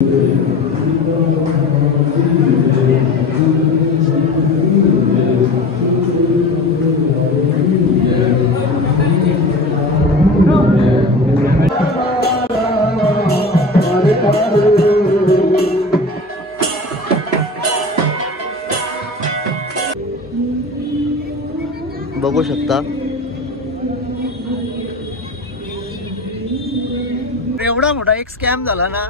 बघू शकता एवढा मोठा एक स्कॅम झाला ना,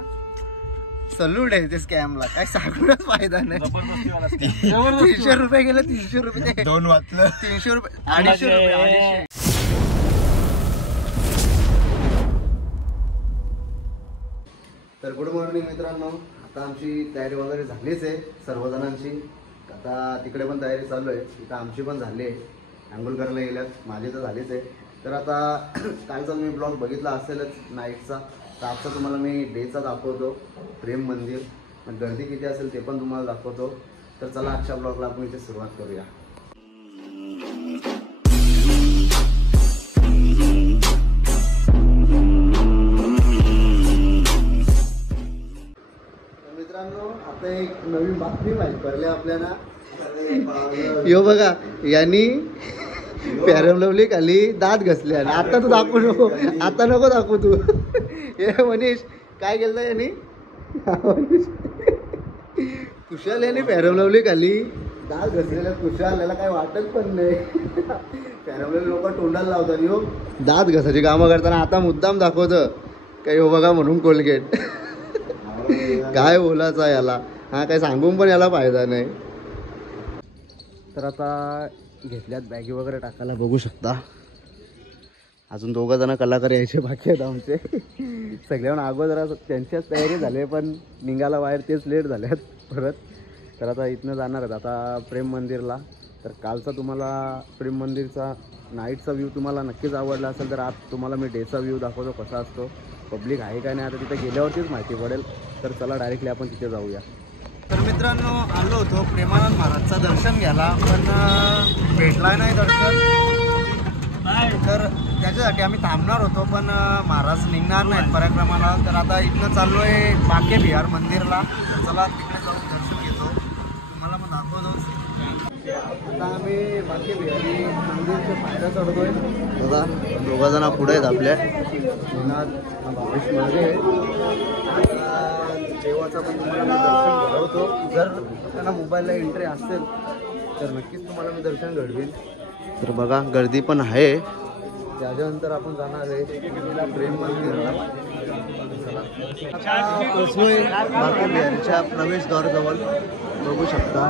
सल्यूट आहे ते स्कॅमला. काय सांगूनच फायदा नाही. 300 रुपये गेले, 300 रुपये दोन वाचलं, 300 रुपये 250 रुपये. तर गुड मॉर्निंग मित्रांनो, आता आमची तयारी वगैरे झालीच आहे सर्वजणांची. आता तिकडे पण तयारी चालू आहे, इथं आमची पण झाली आहे. आंघोळ करायला गेल्यात, माझी तर झालीच आहे. तर आता कालचा मी ब्लॉग बघितला असेलच नाईटचा, तर आजचा तुम्हाला मी डेचा दाखवतो. प्रेम मंदिर गर्दी किती असेल ते पण तुम्हाला दाखवतो. तर चला आजच्या ब्लॉगला आपण इथे सुरुवात करूया. मित्रांनो, आता एक नवीन बातमी माहीत पडली आपल्याला. यो बघा, यांनी पॅरम लवली खाली दात घसले. आता तू दाखवू नको, आता नको दाखवू तू. हे मनीष काय केलं यांनी? कुशाल यांनी पॅरम लवली खाली दात घसलेल्या. कुशाल याला काय वाटत पण नाही. पॅरम लवली लोक तोंडाला लावतात, यो दात घसायची कामं करताना. आता मुद्दाम दाखवतं काय हो बघा म्हणून कोलगेट. काय बोलायचं याला, हा काय सांगून पण याला फायदा नाही. तर आता घेतल्यात बॅगी वगैरे टाकायला, बघू शकता. अजून 2 जण कलाकार यायचे बाकी आहेत आमचे. सगळ्यांना अगोदर त्यांच्याच तयारी झाली, पण निघाला बाहेर तेच लेट झाल्यात परत. तर आता इथनं जाणार आहेत आता प्रेम मंदिरला. तर कालचा तुम्हाला प्रेम मंदिरचा नाईटचा व्ह्यू तुम्हाला नक्कीच आवडला असेल, तर आज तुम्हाला मी डेचा व्ह्यू दाखवतो कसा असतो. पब्लिक आहे का नाही आता तिथे गेल्यावरतीच माहिती पडेल. तर चला डायरेक्टली आपण तिथे जाऊया. तर मित्रांनो, आलो होतो प्रेमानंद महाराजचं दर्शन घ्यायला, पण भेटला नाही दर्शन. तर त्याच्यासाठी आम्ही थांबणार होतो, पण महाराज निघणार नाहीत पराक्रमाला. तर आता इथनं चाललो आहे बाके बिहार मंदिरला. तर चला तिकडे जाऊन दर्शन घेतो, तुम्हाला पण दाखवतो. आता आम्ही बाके बिहारी मंदिरच्या पायऱ्या चढतोय. बघा 2 जण पुढे आहेत आपल्या, भावेश मागे. देवाचा पण तुम्हाला मी दर्शन घडवतो. जर त्यांना मोबाईलला एंट्री असेल तर नक्कीच तुम्हाला मी दर्शन घडवीन. तर बघा गर्दी पण आहे. त्याच्यानंतर आपण जाणार आहे प्रेम मंदिरला. पोचलोय बाके बिहारीच्या प्रवेशद्वाराजवळ, बघू शकता.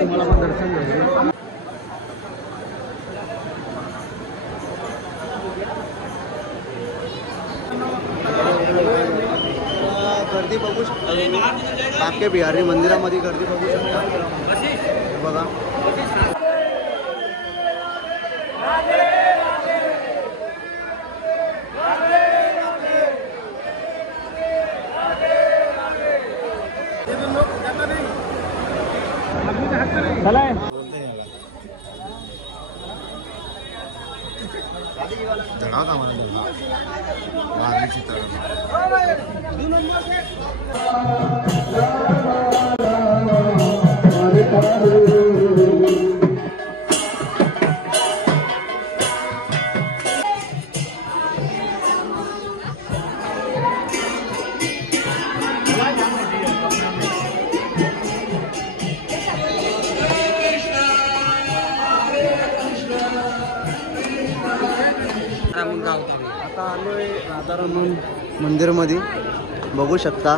तुम्हाला पण दर्शन घडवेल. गर्दी बघू शकता, बाके बिहारी मंदिरामध्ये गर्दी बघू शकता. बघा आता आलोय राधारमण मंदिरमध्ये, बघू शकता.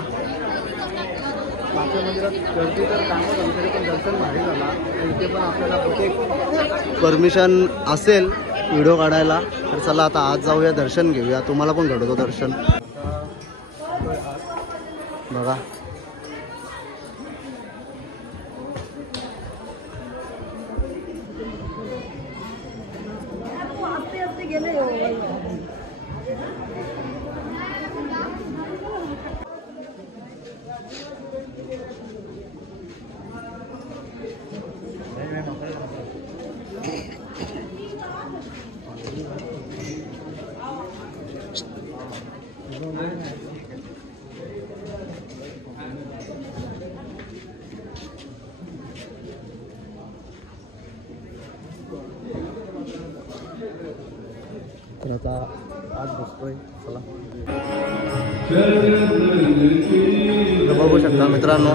मागच्या मंदिरात गर्दी तर कामच आमच्याकडे, पण दर्शन भारी झाला. इथे पण आपल्याला बहुतेक परमिशन असेल व्हिडिओ काढायला. तर चला आता आज जाऊया, दर्शन घेऊया, तुम्हाला पण घडवतो दर्शन. बघा तर आता आज बसतोय. चला बघू शकता मित्रांनो.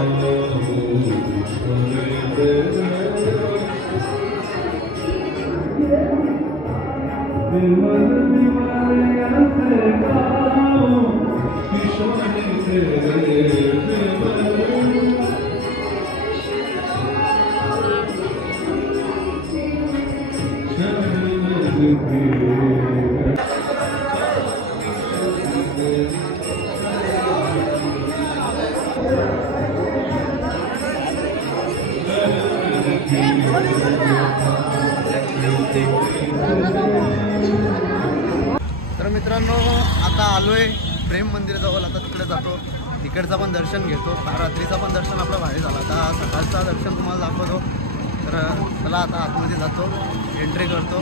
तर मित्रांनो आता आलोय प्रेम मंदिराजवळ. आता तिकडे जातो, तिकडचा पण दर्शन घेतो. रात्रीचा पण दर्शन आपलं भारी झाला. आता सकाळचा दर्शन तुम्हाला दाखवतो. तर चला आता आतमध्ये जातो, एंट्री करतो.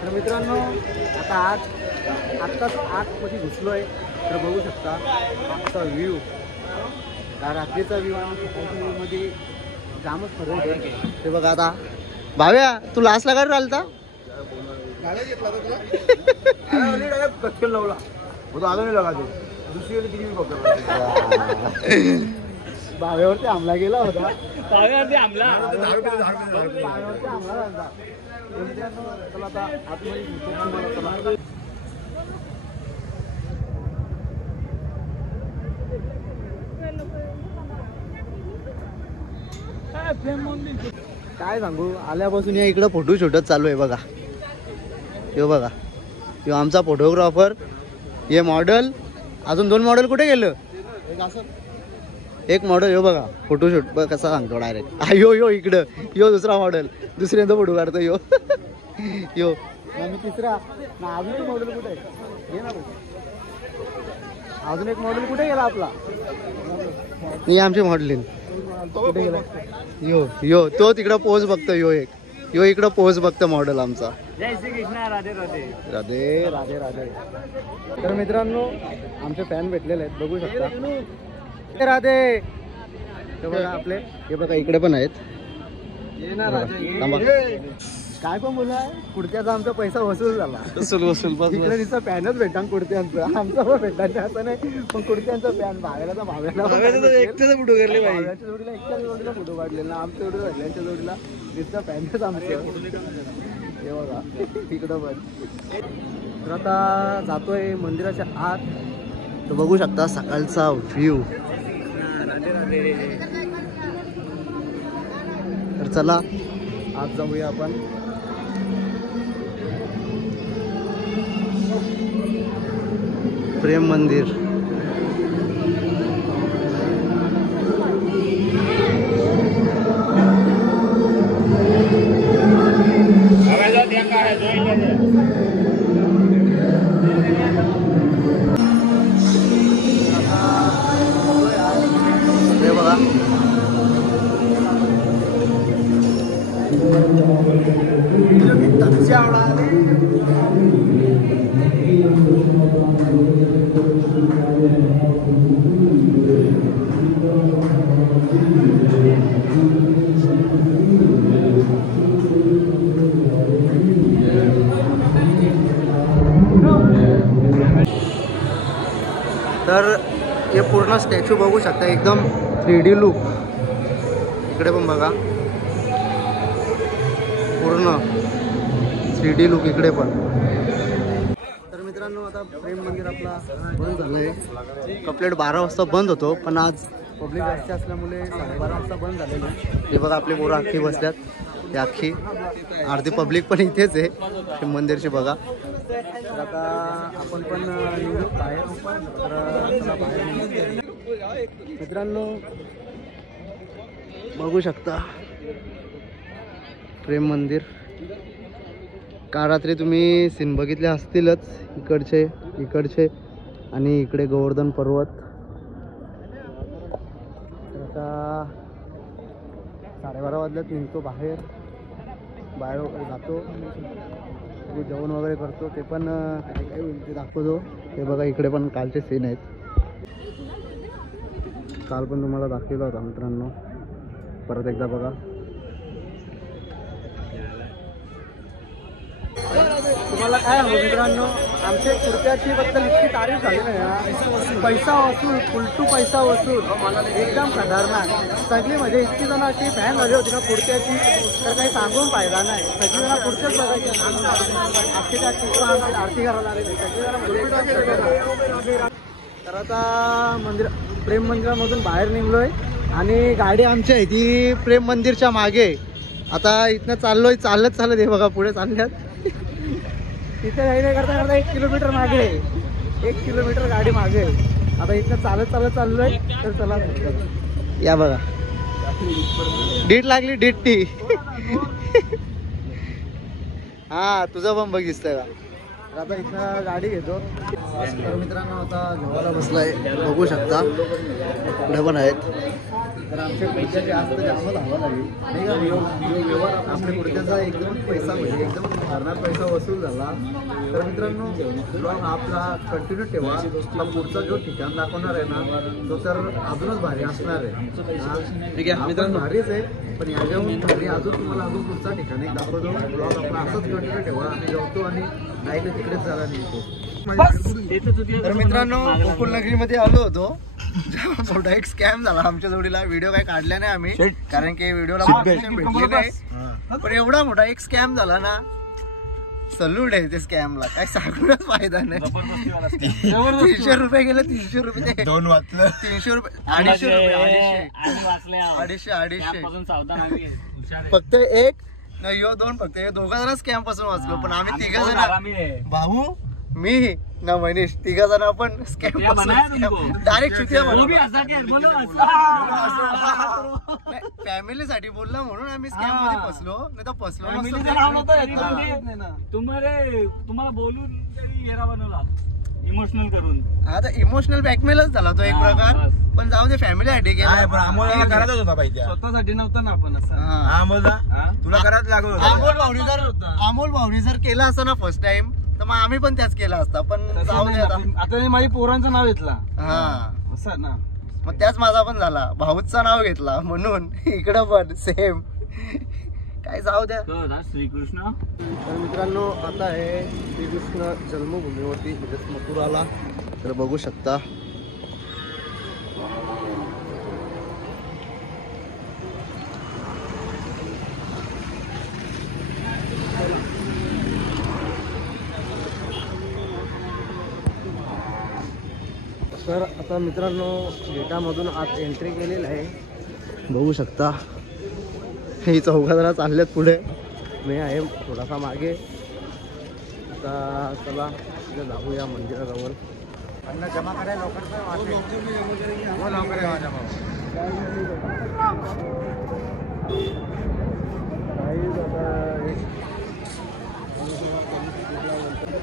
तर मित्रांनो आता आत्ताच आतमध्ये घुसलोय. तर बघू शकता आजचा व्ह्यू, रात्रीचा व्ह्यू आणि सकाळच्या व्ह्यूमध्ये जामच फरक आहे. ते बघा आता भाव्या तू लास्टला काय राहिलता कचकन लावला होता. आलो नाही लगायचो दुसरी किती भाव्यावरती हमला गेला होता. भाव्यावरती हमला झाला. चला आता आतमध्ये काय सांगू. आल्यापासून या इकडं फोटो शूटच चालू आहे बघा. यो बघा, यो आमचा फोटोग्राफर, हे मॉडेल. अजून 2 मॉडेल कुठे गेलं. एक मॉडेल यो बघा फोटोशूट बघ कसा सांगतो डायरेक्ट. यो इकडं यो दुसरा मॉडेल, दुसऱ्यांदा फोटो काढतो यो. यो मी तिसरा ना. अजून एक मॉडेल कुठे आहे ना. अजून एक मॉडेल कुठे गेला आपला. नाही आमचे मॉडेल कुठे गेला. यो तो तिकडं पोज बघतो. यो इकडं पोज बघतो मॉडेल आमचा. जय श्री कृष्ण. राधे राधे राधे राधे राधे. तर मित्रांनो आमचे फॅन भेटलेले आहेत बघू शकता. राधे. हे बघा आपले, हे बघा इकडे पण आहेत. काय पण बोला, कुर्त्याचा आमचा पैसा वसूल झाला. वसूल इकडे तिचा पॅनच भेटा कुर्त्यांचं. आमचा पण भेटायचं असं नाही, पण कुर्त्यांचा पॅन भाव्याला एकट्याचा फोटो काढले. भाव्याच्या जोडीला एकट्याच जोडीला फोटो काढले ना. आमच्या जोडीला सगळ्यांच्या जोडीला तिचा पॅनच आमचं. हे बघा तिकडं पण. तर आता जातोय मंदिराच्या आत. तर बघू शकता सकाळचा व्ह्यू. तर चला आज जाऊया आपण. प्रेम मंदिर. हे बघा तर हे पूर्ण स्टॅच्यू बघू शकता, एकदम 3D लुक. इकडे पण बघा पूर्ण 3D लुक इकडे पण. तर मित्रांनो आता प्रेम मंदिर आपला बंद झालं आहे. कंप्लीट 12 वाजता बंद होतो, पण आज पब्लिक जास्त असल्यामुळे 12:30 वाजता बंद झालेलं आहे. हे बघा आपली पोरं अख्खी बसल्यात. हे अख्खी अर्धी पब्लिक पण इथेच आहे प्रेम मंदिरची बघा. तर आता आपण पण निघू बाहेर. तर चला बाहेर. मित्रांनो बघू शकता प्रेम मंदिर. काल रात्री तुम्ही सीन बघितले असतीलच, इकडचे आणि इकडे गोवर्धन पर्वत. तर आता 12:30 वाजल्यात, निघतो बाहेर. बाहेर वगैरे जातो, जेवण वगैरे करतो, ते पण काय काय होईल ते दाखवतो. हे बघा इकडे पण कालचे सीन आहेत, काल पण तुम्हाला दाखवला होता मित्रांनो. परत एकदा बघा. तुम्हाला काय हवं मित्रांनो, आमच्या कुर्त्याची बद्दल इतकी तारीफ झाली नाही ना, पैसा वसूल, फुलटू पैसा वसूल, एकदम खतरनाक. सगळी म्हणजे इतकी जण अशी फॅन झाली होती ना कुर्त्याची, तर काही सांगून फायदा नाही. सगळी जण कुर्त्याच बघायची. आरती करायला आलेली सगळी जण. तर आता प्रेम मंदिरामधून बाहेर निघलोय आणि गाडी आमची आहे ती प्रेम मंदिरच्या मागे. आता इथनं चाललोय, चालत हे बघा पुढे चालल्यात. तिथे काही नाही करता करता 1 किलोमीटर मागे, 1 किलोमीटर गाडी मागे. आता इथनं चालत चाललोय. तर चला या बघा, डीट लागली, डीट. हा तुझा पण बघ दिसतंय का. आता इथं गाडी घेतो. तर मित्रांनो आता जेवायला बसलाय, बघू शकता पुढे पण आहेत. तर आमच्या पुढच्याचे आज तर जास्त हवा लागली नाही का. आपल्या पुढच्याचा एकदम पैसा म्हणजे एकदम भरणार पैसा वसूल झाला. तर मित्रांनो ब्लॉग आपला कंटिन्यू ठेवा. आपला पुढचा जो ठिकाण दाखवणार आहे ना तो तर अजूनच भारी असणार आहे. ठीक आहे मित्रांनो, भारीच आहे, पण याच्याहून भारी अजून तुम्हाला अजून पुढचा ठिकाण एक दाखवतो. ब्लॉग आपला असंच कंटिन्यू ठेवा. आम्ही जेवतो आणि नाही तिकडेच जायला निघतो. तर मित्रांनो गोकुल नगरीमध्ये आलो होतो. मोठा एक स्कॅम झाला आमच्या जोडीला. व्हिडिओ काय काढला नाही आम्ही, कारण की व्हिडिओला भेटले नाही. पण एवढा मोठा एक स्कॅम झाला ना, सल्यूट आहे ते स्कॅमला, काय सांगूनच फायदा नाही. 300 रुपये गेले, 300 रुपये 2 वाचलं, 300 रुपये 250. फक्त एक नाही 2 फक्त 2 स्कॅम पासून वाचलो. पण आम्ही 3 जण, भाऊ, मी ना मनीष, 3 जण आपण स्कॅम डायरेक्ट फॅमिली साठी बोलला म्हणून आम्ही स्कॅम मध्ये फसलो, नाही तर फसलो. तुम्हाला बोलून बनवला इमोशनल करून. आता इमोशनल ब्लॅकमेलच झाला तो एक प्रकार. पण जाऊ दे, फॅमिली साठी गेला. आम्हाला करायचं होता पाहिजे, स्वतःसाठी नव्हतं ना आपण असं. तुला करायच लागत होतं. अमोल भाऊनी जर केला असं ना फर्स्ट टाइम, तर मग आम्ही पण त्याच केला असता. पण जाऊ दे आता माझी पोरांचं नाव घेतला. हा असं ना, मग त्याच माझा पण झाला, भाऊचं नाव घेतला म्हणून इकडं पण सेम. काय जाऊ द्या. श्रीकृष्ण. तर मित्रांनो आता आहे श्रीकृष्ण जन्मभूमीवरती म्हणजेच मथुराला. तर बघू शकता तर आता मित्रांनो गेटामधून आत एंट्री केलेलं आहे, बघू शकता. ही 4 जण चालल्यात पुढे, मी आहे थोडासा मागे. आता चला जाऊया मंदिराजवळ. जमा करायला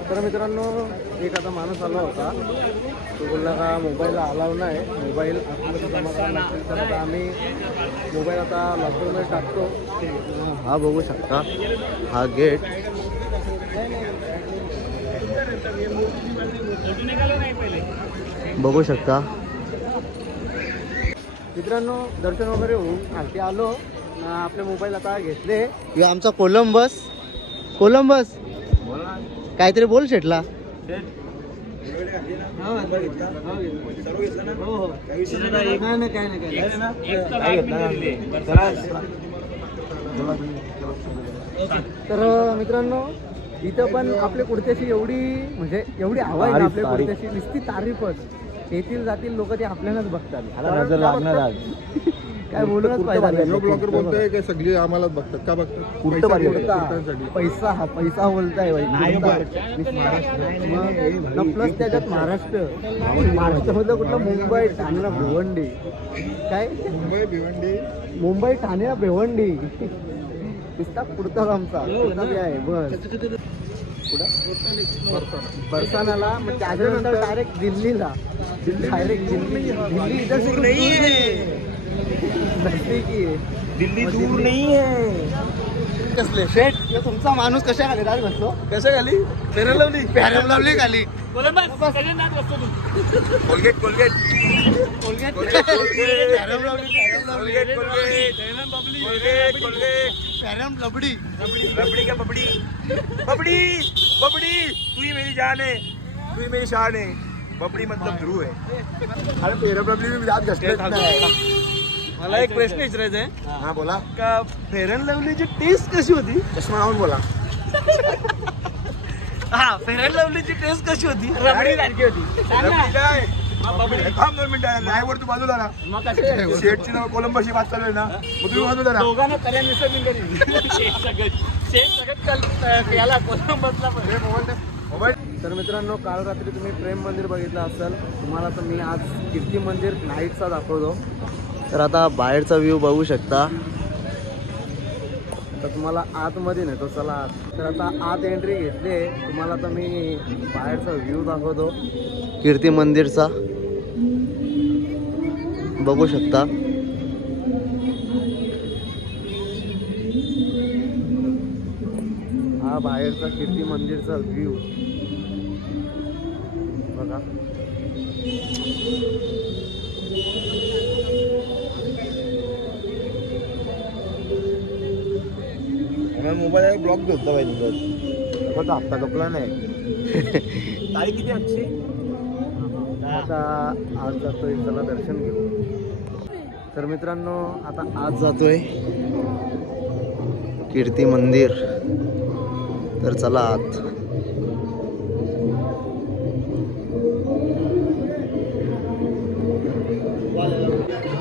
तर मित्रांनो एक आता माणूस आला होता, तो बोलला का मोबाईलला अलाव नाही, मोबाईल आपल्याला जमा करायला लागतील. तर आता आम्ही मोबाईल आता लॉकडाऊनमध्ये टाकतो. हा बघू शकता हा गेट. बघू शकता मित्रांनो, दर्शन वगैरे होऊन खालती आलो. आपले मोबाईल आता घेतले. आमचा कोलंबस काहीतरी बोल शेटला. तर मित्रांनो इथं पण आपल्या कुर्त्याची एवढी म्हणजे एवढी हवा आहे आपल्या कुर्त्याची, नुसती तारीफच. येथील जातील लोक ते आपल्यालाच बघतात. काय बोलूनच पाहिजे. ब्लॉगर बोलतोय की सगळी आम्हालाच बघतात. का बघतात? पैसा हा पैसा बोलताय प्लस त्याच्यात महाराष्ट्रामधलं कुठलं मुंबई ठाणे भिवंडी. काय मुंबई ठाणे भिवंडी नुसता कुर्ताच आमचा आहे बस. बरसानाला मग त्याच्यानंतर डायरेक्ट दिल्लीला. दिल्ली इधर नजदीकी है, दिल्ली दूर नहीं है. कसले शेट हे तुमचा माणूस कशा खाली दात घसलो कशा खाली फेरन लवली खाली कोलगेट कोलगेट लबडी रबड़ी क्या बबड़ी बबड़ी बबड़ी तू ही मेरी जान है तू ही मेरी शान है बबड़ी मतलब ध्रुव है अरे फेरन लवली में दात घसले मला एक प्रश्न विचारायचा आहे हाँ बोला का फेरन लवलीची टेस्ट कशी होती चष्मा लावून बोला हा फेरन लवलीची टेस्ट कशी होती रबडी सारखी होती रबड़ी काय थांब 2 मिनिटं ड्रायव्हर तू बाजूला ना मग कसे शेटची नाव कोलंबोशी बात चालू आहे ना मग तुम्ही बाजूला ना दोघांना तऱ्या निसर्ग सगळं याला कोलंबसला पण मोबाईल तर मित्रांनो काल रात्री तुम्ही प्रेम मंदिर बघितलं असेल तुम्हाला तर मी आज कीर्ती मंदिर नाईटचा दाखवतो तर आता बाहेरचा व्ह्यू बघू शकता तर तुम्हाला आतमध्ये नेतो चला आत तर आता आत एंट्री घेतली आहे तुम्हाला तर मी बाहेरचा व्ह्यू दाखवतो कीर्ती मंदिरचा बघू शकता हा बाहेरचा कीर्ती मंदिरचा व्ह्यू बघा मोबाईल ब्लॉक घेतला पाहिजे तुझा हप्ता कपला नाही तारीख किती आजची आता आज जातोय चला दर्शन घेऊ तर मित्रांनो आता आज जातोय कीर्ती मंदिर तर चला आत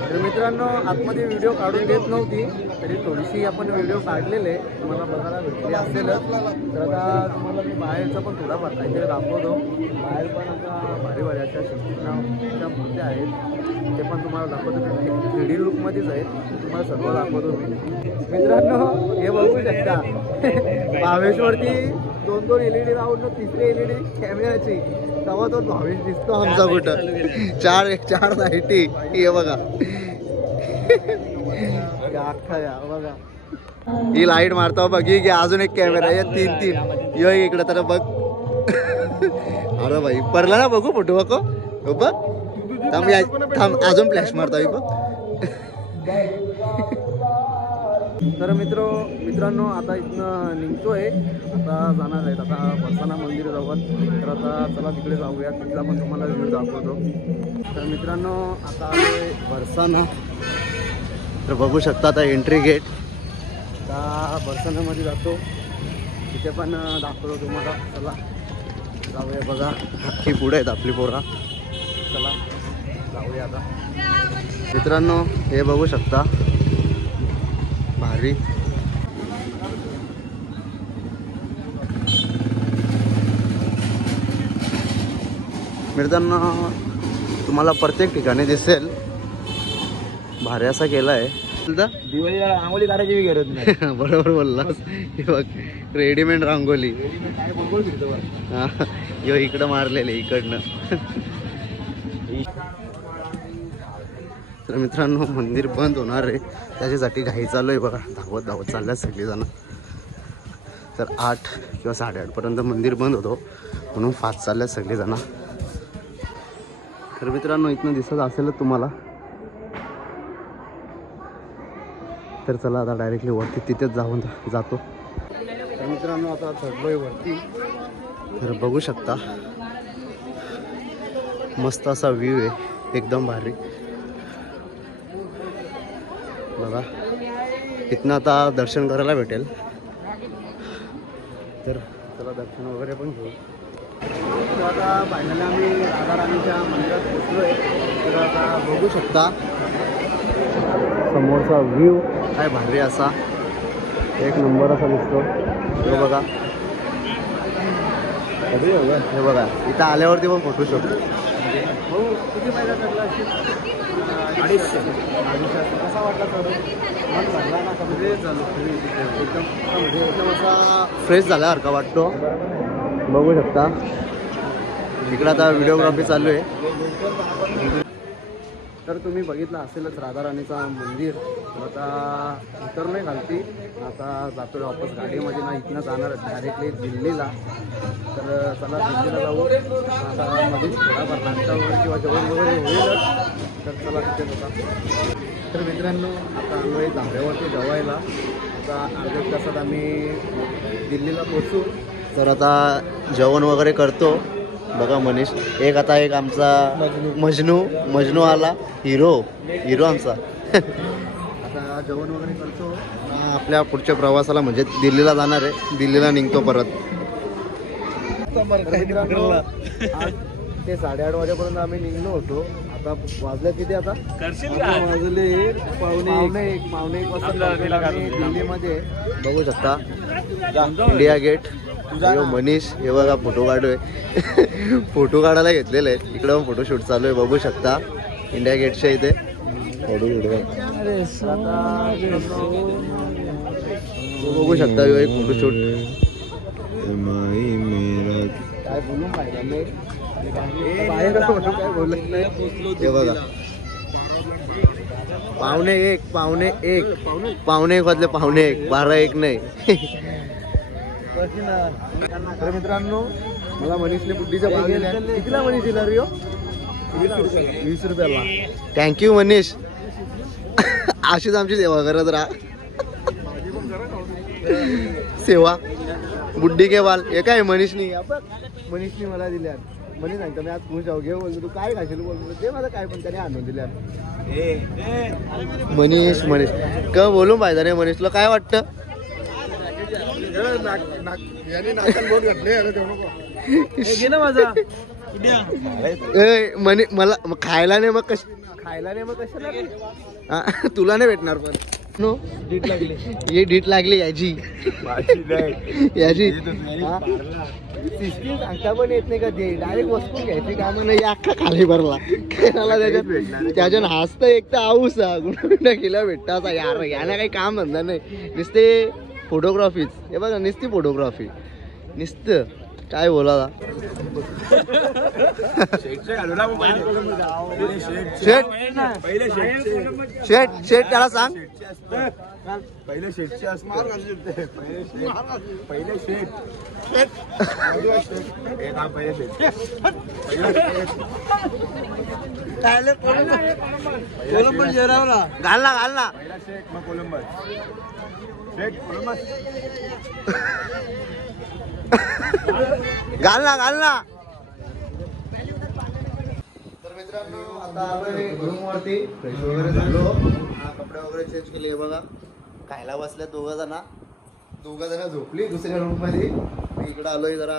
तर मित्रांनो आतमध्ये व्हिडिओ काढून देत नव्हती तरी थोडीशी आपण व्हिडिओ काढलेले तुम्हाला बघायला भेटली असेलच तर आता तुम्हाला मी बाहेरचा पण थोडाफार काहीतरी दाखवतो बाहेर पण आता भारी भारी अशा शक्तीनाच्या मूर्त्या आहेत ते पण तुम्हाला दाखवतो 3D लुकमध्येच आहेत तुम्हाला सर्व दाखवतो मी मित्रांनो हे बघू शकता भावेशवरती 2 LED लावून 3री LED कॅमेराची तेव्हा तो भावेश दिसतो आमचा कुठं चार लाईटी हे बघा अख्खा या बघा ही लाईट मारतो बघ ही अजून एक कॅमेरा आहे 3 यो इकडे तर बघ अरे भाई परला ना बघू फोटो बघ बघ थांब अजून फ्लॅश मारतो बघ तर मित्रांनो आता इथनं निघतोय आता जाणार आहेत आता बरसाना मंदिर जवळ तर आता चला तिकडे जाऊया तिथला पण तुम्हाला व्ह्यू दाखवतो तर मित्रांनो आता आलोय बरसाना तर बघू शकता आता एंट्री गेट आता बरसानामध्ये जातो तिथे पण दाखवतो तुम्हाला चला जाऊया बघा अख्खी पुढे आहेत आपली पोरा चला जाऊया आता मित्रांनो हे बघू शकता भारी मित्रांनो तुम्हाला प्रत्येक ठिकाणी दिसेल भारी असा केला आहे दिवाळीला रांगोळी काढायची बी गरज नाही बरोबर बोललास हे बघ रेडीमेड रांगोली काय बोल फिरतो हा यो इकडं मारलेले इकडनं तर मित्रांनो मंदिर बंद होणार आहे त्याच्यासाठी घाई चालू आहे बघा धावत चालल्या सगळीजण तर 8 किंवा 8:30 पर्यंत मंदिर बंद होतो म्हणून फास्ट चालल्या सगळीजण तर मित्रांनो इथनं दिसत असेलच तुम्हाला तर चला आता डायरेक्टली वरती तिथेच जातो तर मित्रांनो आता चढलोय वरती तर बघू शकता मस्त असा व्ह्यू आहे एकदम भारी बघा इथनं आता दर्शन करायला भेटेल तर चला दर्शन वगैरे पण घेऊ तर आता फायनली आम्ही राधाराणीच्या मंदिरात पोचलोय तर आता बघू शकता समोरचा व्ह्यू काय भारी असा एक नंबर असा दिसतो हे बघा हे बघा इथं आल्यावरती पण फोटो शूट हो किती पैसा चढला असेल 250 कसा वाटला चढून मन भरला ना म्हणजे चालू एकदम असा फ्रेश झाल्यासारखा वाटतो बघू शकता इकडं आता व्हिडिओग्राफी चालू आहे तर तुम्ही बघितलं असेलच राधाराणीचा मंदिर तर आता उतरलोय खालती, आता जातोय वापस गाडीमध्ये ना. इथनं जाणार डायरेक्टली दिल्लीला. तर चला दिल्लीला जाऊ. आता मध्ये थोडाफार नाश्ता वगैरे किंवा जेवण वगैरे होईलच. तर चला तिथे होता. तर मित्रांनो आता आलो आहे धाब्यावरती जेवायला. आता अर्ध्या तासात आम्ही दिल्लीला पोचू. तर आता जेवण वगैरे करतो. बघा मनीष एक आता एक आमचा मजनू आला. हिरो आमचा. आता जेवण वगैरे करतो. आपल्या पुढच्या प्रवासाला म्हणजे दिल्लीला जाणार आहे. दिल्लीला निघतो परत. मित्रांनो आज ते 8:30 वाजेपर्यंत आम्ही निघलो होतो. आता वाजले किती? आता वाजले पावणे एक वाजता आम्ही दिल्लीमध्ये. बघू शकता इंडिया गेट. मनीष हे बघा फोटो काढतोय. फोटो काढायला घेतलेले आहेत. इकडे पण फोटोशूट चालू आहे. बघू शकता इंडिया गेटच्या इथे बघू शकता एक फोटोशूट. काय बोलून पाहिजे नाही काय बोलत नाही. हे बघा पावणे एक वाजले. पावणे एक 12:01 नाही. तर मित्रांनो मला मनीषने बुद्धीच्या भाव दिल्या. कितीला मनीष दिला रिओ? 20 रुपयाला. थँक्यू मनीष. अशीच आमची सेवा करत राहा. सेवा बुड्डी के बाल. हे काय मनीषनी मला दिल्या. मनीष सांगतो मी आज खुश आहो घे. बोलतो तू काय खाशील बोलतो ते मला काय पण त्याने आणून दिल्या. मनीष का बोलून पाहिजे रे मनीषला काय वाटतं? मला खायला नाही मग कशाला तुला नाही भेटणार. पण नो डीट लागली. ये डीट लागली याची सिस्टीम सांगता पण येत नाही का ते. डायरेक्ट वस्तू घ्यायची कामं नाही. अख्खा खाली भरला त्याच्यानं हसतं. एक तर आऊसा गुंडा केला भेटता यार. याला काही काम धंदा नाही. नुसते फोटोग्राफीच. हे बघा नुसती फोटोग्राफी नुसतं काय बोला. शेट त्याला सांग पहिले शेटचे असणार. पहिले शेट घाल ना पहिला शेट मग कोलंबस. शेट कोलंबस घाल ना. तर मित्रांनो आता आपण रूम वरती फ्रेश वगैरे झालो. कपडे वगैरे चेंज केले. बघा खायला बसल्या दोघं जण झोपली दुसऱ्या रूम मध्ये. इकडे आलोय जरा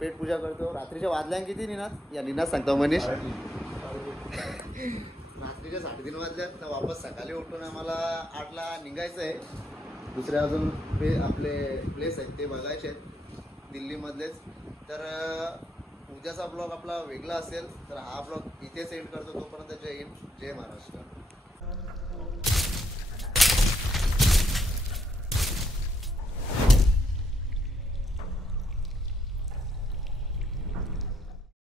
पेट पूजा करतो. रात्रीच्या वाजल्या किती निनाद सांगतो मनीष. रात्रीच्या 3:30 वाजल्यात. तर वापस सकाळी उठून आम्हाला 8ला निघायचं आहे. दुसरे अजून आपले प्लेस आहेत ते बघायचे आहेत दिल्लीमधलेच. तर उद्याचा ब्लॉग आपला वेगळा असेल. तर हा ब्लॉग इथे सेंड करतो. तोपर्यंत जय हिंद जय महाराष्ट्र.